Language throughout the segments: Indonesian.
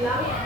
Wow.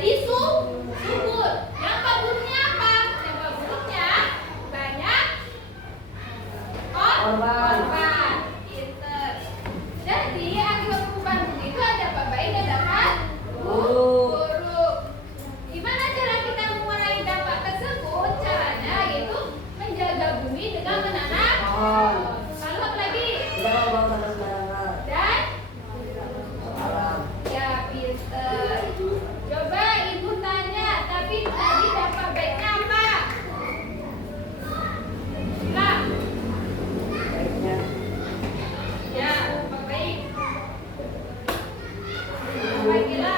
jadi subur. Yang buruknya apa? Yang buruknya banyak korban. Pinter. Jadi akibat perubahan bumi itu ada apa baik dan dapat buruk. Gimana cara kita mengurangi dampak tersebut? Caranya yaitu menjaga bumi dengan menanam pohon. Lalu apa lagi? Dan ya pinter. Coba ibu tanya, tapi tadi dampak baiknya apa? Nah, ya dampak baik. Apa gila?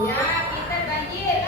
Ya, pinter banjir.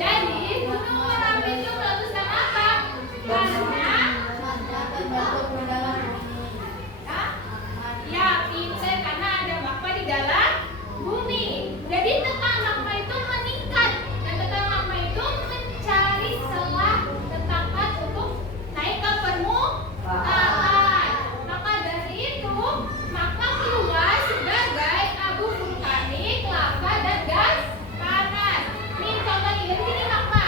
Jadi gunung Merapi itu meletuskan apa? Ya, pinter karena ada magma di dalam bumi. Jadi tekanan magma itu meningkat dan tekanan magma itu mencari celah retakan untuk naik ke permukaan. Maka dari itu magma keluar sebagai abu vulkanik, lava dan gas panas. Ini contohnya, jadi ini magma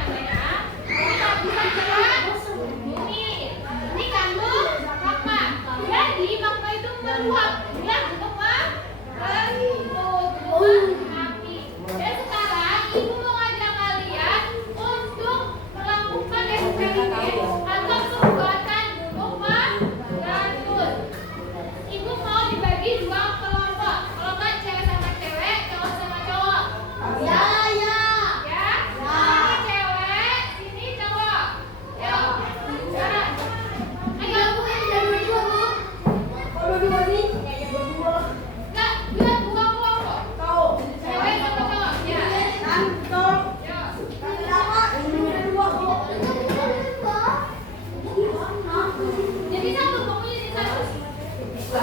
namanya. Ini lapisan celah bumi. Ini kandung magma. Jadi magma itu meluap. Ya, gunung Merapi. Dan sekarang ibu mau ngajak kalian untuk melakukan eksperimen atau pembuatan gunung meletus. Ibu mau dibagi dua kelompok. Kelompok cewek sama cewek, cowok sama cowok. Ya. Sini cewek, sini cowok. Yuk. Sekarang. Ayo. Enggak, dua kelompok. Cewek sama cowok. Ya. Jadi satu pokoknya di satu. Ya.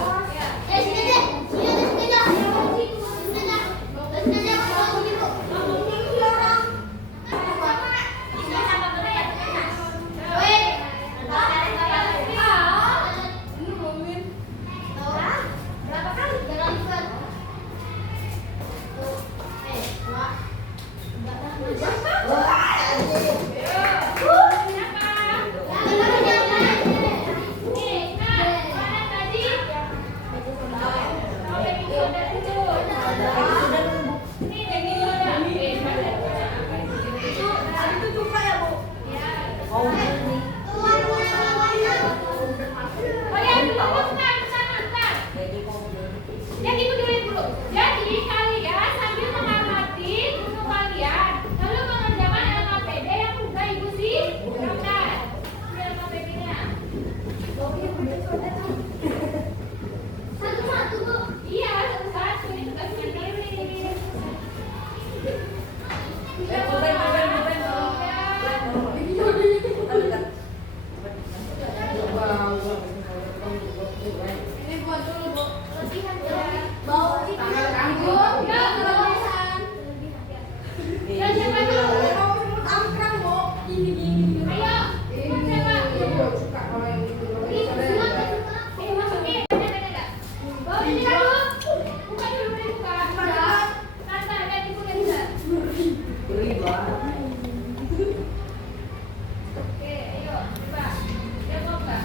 Oh, Ini buat dulu, Bu. Latihan ya. Bau itu. Ibu, ya, latihan. Ya, siapa dulu? Angkrang, Bu. Gini. Ayo. Siapa? Suka kalau yang itu. Masukin. Ada. Bawa ini dulu. Buka dulu, buka. Tante, ada di sini bisa. Beri, Oke, ayo, coba. Dia mau enggak?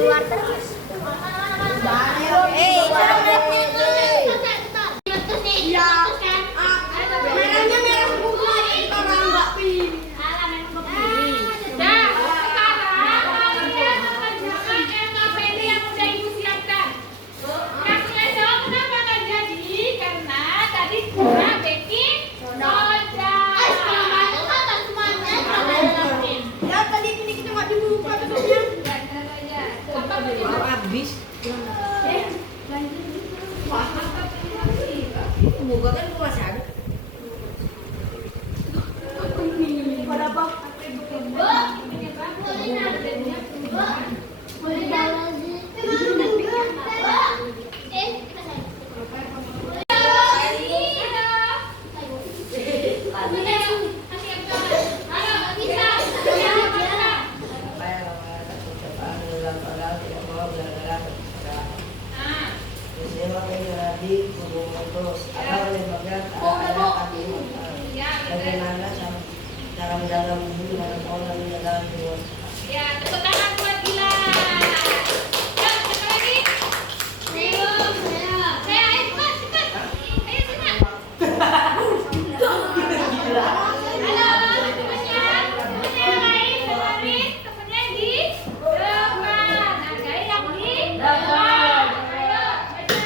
Keluar terus. Merahnya merah bunga, orang nggak pilih. Nah, sekarang kalian mengerjakan NKPD yang udah ibu siapkan. Kasih jawab kenapa nggak jadi? Karena tadi kurang baking soda. Ya tadi ini kita nggak dibuka tutupnya. Habis. Buka kan gua masih ada. Bagaimana cara menjaga bumi dan orang menjaga jiwa. Ya, tepuk tangan buat Gila. Yuk, siapa lagi? Ayo, saya ayo cepat, cepat. Ayo sana. Halo, temannya. Temannya yang lain, dengerin. Temannya di depan. Hargai yang di depan. Ayo, baca.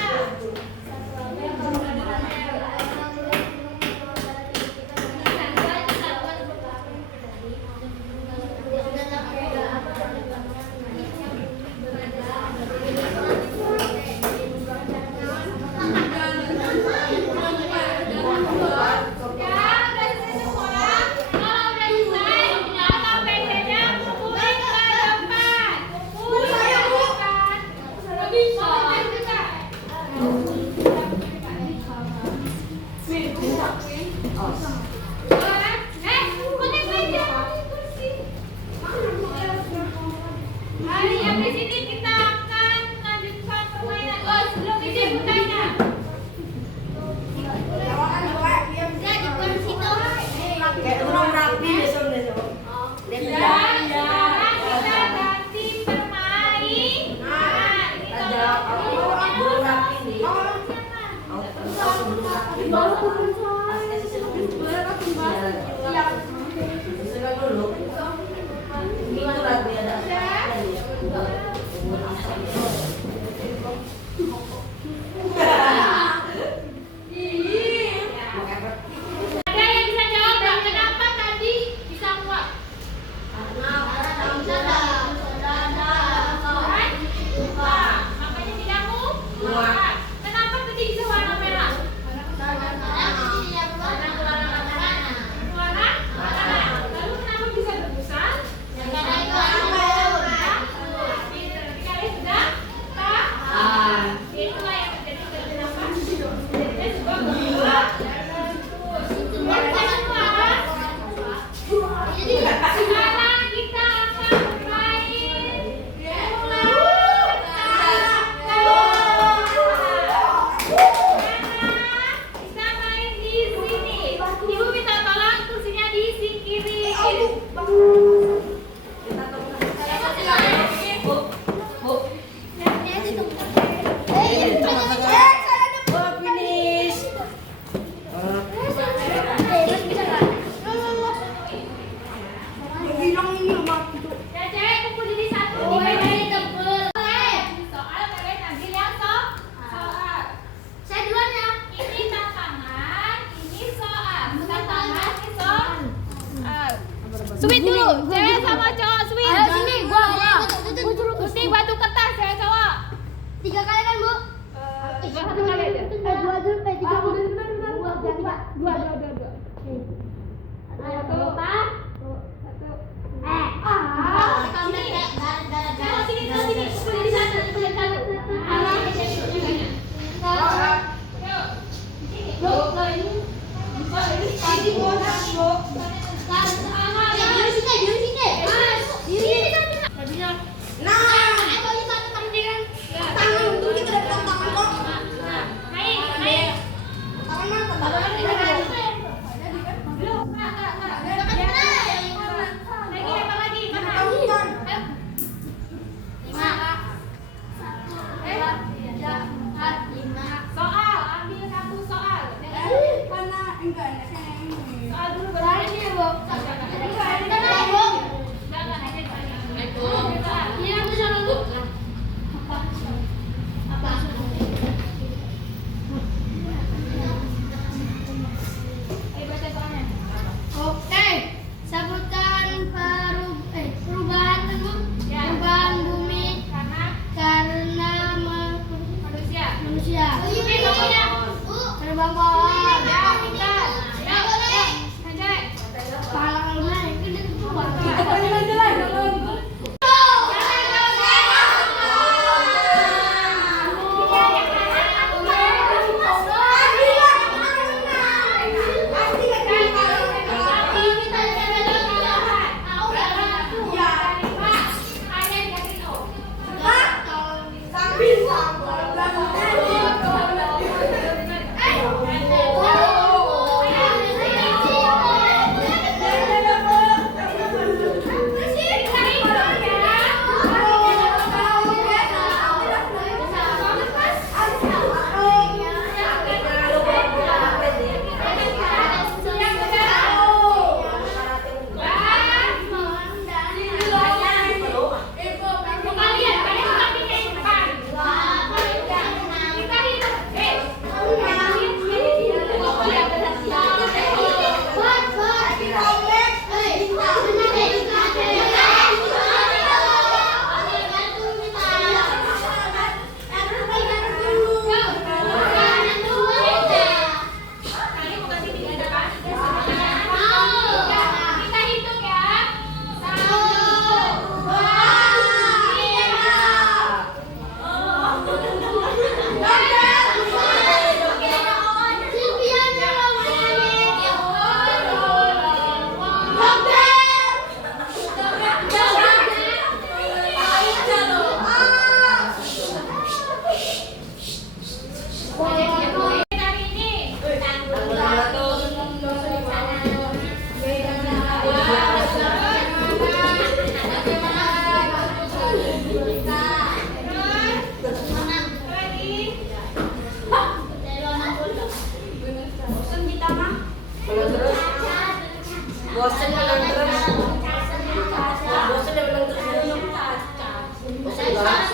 Gunting batu kertas ya cowok. 3 kali kan, Bu? Satu kali aja. 2 dulu, 3 dulu. 2. Soal, ambil satu soal. Soal dulu berani ya, Bu. Jangan aja baca soalnya. Oke, sebutkan perubahan kan, Bu? Ya. Perubahan bumi karena Manusia. manusia. Ini pokoknya. Terbang pohon. Ya, pintar. Ya, Anjay. Palang naik kan itu keluar. Bosan bilang terus. Bosan dia bilang terus. Bosan banget.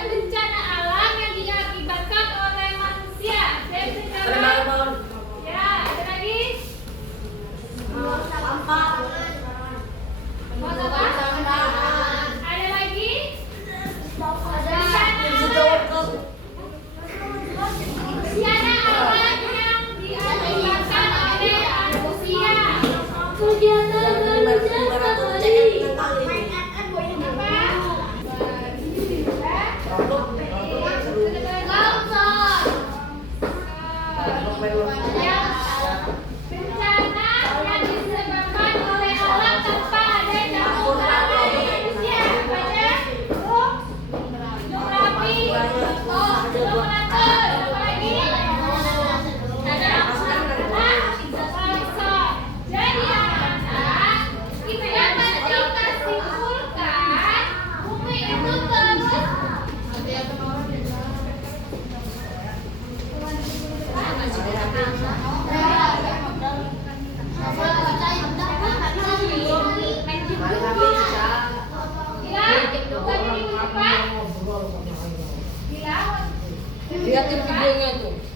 Bencana alam yang diakibatkan Lihatin videonya tuh.